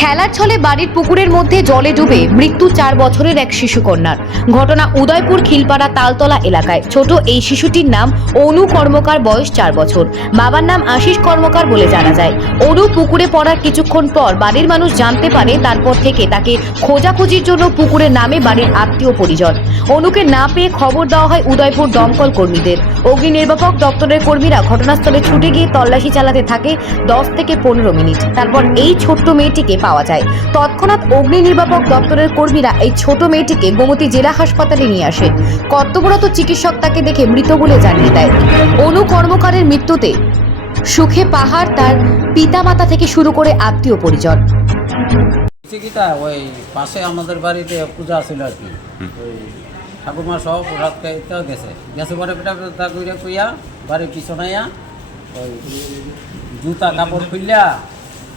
খেলার ছলে বাড়ির পুকুরের মধ্যে জলে ডুবে মৃত্যু চার বছরের এক শিশুকন্যার। ঘটনা উদয়পুর খিলপাড়া তালতলা এলাকায়। ছোট এই শিশুটির নাম অনু কর্মকার, বয়স চার বছর। বাবার নাম আশিস কর্মকার বলে জানা যায়। অনু পুকুরে পড়ার কিছুক্ষণ পর বাড়ির মানুষ জানতে পারে, তারপর থেকে তাকে খোঁজাখুঁজির জন্য পুকুরে নামে বাড়ির আত্মীয় পরিজন। অনুকে না পেয়ে খবর দেওয়া হয় উদয়পুর দমকল কর্মীদের। অগ্নি নির্বাপক দপ্তরের কর্মীরা ঘটনাস্থলে ছুটে গিয়ে তল্লাশি চালাতে থাকে দশ থেকে পনেরো মিনিট। তারপর এই ছোট্ট মেয়েটিকে পাওয়া যায়। তৎক্ষণাৎ অগ্নি নির্বাপক দপ্তরের কর্মীরা এই ছোট মেয়েটিকে গোমতী জেলা হাসপাতালে নিয়ে আসে। কর্তব্যরত চিকিৎসক তাকে দেখে মৃত বলে জানিয়ে দেয়। অনু কর্মকারের মৃত্যুতে সুখে পাহাড় তার পিতামাতা থেকে শুরু করে আত্মীয় পরিজন। ওই পাশে আমাদের বাড়িতে পূজা ছিল আর কি। ওই ঠাকুরমা সহ খাইতেও গেছে। গেছে পরে পেটা কইরা কইয়া বাড়ির পিছনাইয়া ওই জুতা কাপড় খুললা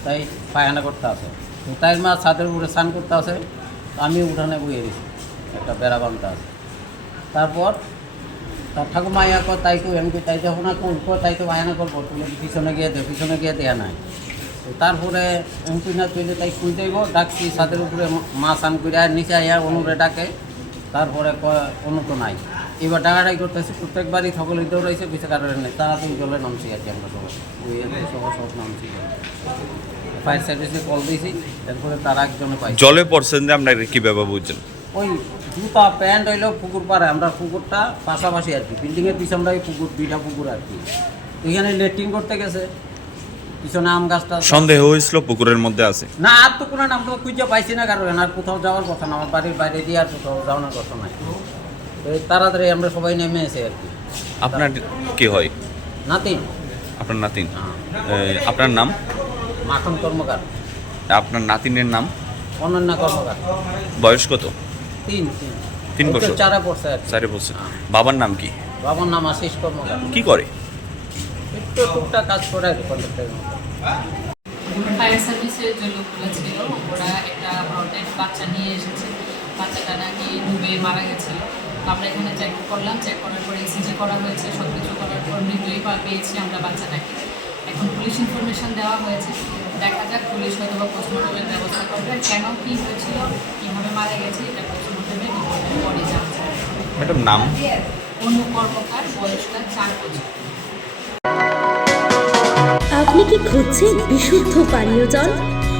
তাই পায়খানা করতে আছে। তো তাই মা ছাদের উপরে স্নান করতে আছে আমি উঠানে বইয়ে দিছি, একটা বেড়া বানতে আছে। তারপর তার ঠাকুমা ইয়া কর তাই আমি কই, তাই যখন না করব তাই তো বায়না করব তুমি পিছনে গিয়ে দে, পিছনে গিয়ে দেয়া নাই। তো তারপরে এমপি না তুইলে তাই খুঁজ দেব, ডাকছি ছাদের উপরে মা স্নান করে নিচে আইয়া অনুরে ডাকে। তারপরে অনু তো নাই। এবার ডাকাডাকি করতেছি প্রত্যেকবারই সকলে দৌড়াইছে পিছিয়ে কারণে নেই। তাড়াতাড়ি জলে নামছি আর কি আমরা সবাই। ওই সবাই সব নামছি। ফায়ার সার্ভিসে কল দিয়েছি তারপরে তারা একজনে পাইছে। জলে পড়ছেন যে আপনাকে কীভাবে বুঝছেন? ওই জুতা প্যান্ট হইল পুকুর পাড়ে আমরা পুকুরটা পাশাপাশি আর কি। বিল্ডিংয়ের পিছনটা ওই পুকুর দুইটা পুকুর আর কি। এখানে লেট্রিন করতে গেছে পিছনে আম গাছটা সন্দেহ হয়েছিল পুকুরের মধ্যে আছে? না আর তো কোনো নাম তো খুঁজে পাইছি না কারণ আর কোথাও যাওয়ার কথা না আমার বাড়ির বাইরে দিয়ে আর কোথাও যাওয়ার কথা নাই। তো তাড়াতাড়ি আমরা সবাই নেমে এসে আর কি। আপনার কি হয়? নাতিন। আপনার নাতিন? হ্যাঁ। আপনার নাম? মাখন কর্মকার। আপনার নাতিনের নাম? অনন্যা কর্মকার। বয়স কত? তিন তিন। তিন বছর? চারে পড়ছে। চারে বছর বাবার নাম কি? বাবার নাম আশিস কর্মকার। কি করে? একটু টুকটাক কাজ করে কন্ট্রাক্টের ফায়ার সার্ভিসের যে লোকগুলো ছিল ওরা একটা বাচ্চা নিয়ে এসেছে। বাচ্চাটা নাকি ডুবে মারা গেছিল। আমরা এখানে চেক করলাম চেক করার পর এসিজি করা হয়েছে সব কিছু করার পর মৃত্যুই পেয়েছি আমরা বাচ্চাটাকে। এখন পুলিশ ইনফরমেশন দেওয়া হয়েছে দেখা যাক পুলিশ হয়তো বা পোস্টমর্টমের ব্যবস্থা করবে। কেন কী হয়েছিল কীভাবে মারা গেছে এটা পোস্টমর্টমের রিপোর্টের পরে জানা যাবে। ম্যাডাম নাম? অন্য কর্মকার বয়সটা চার বছর। আপনি কি খুঁজছেন বিশুদ্ধ পানীয় জল?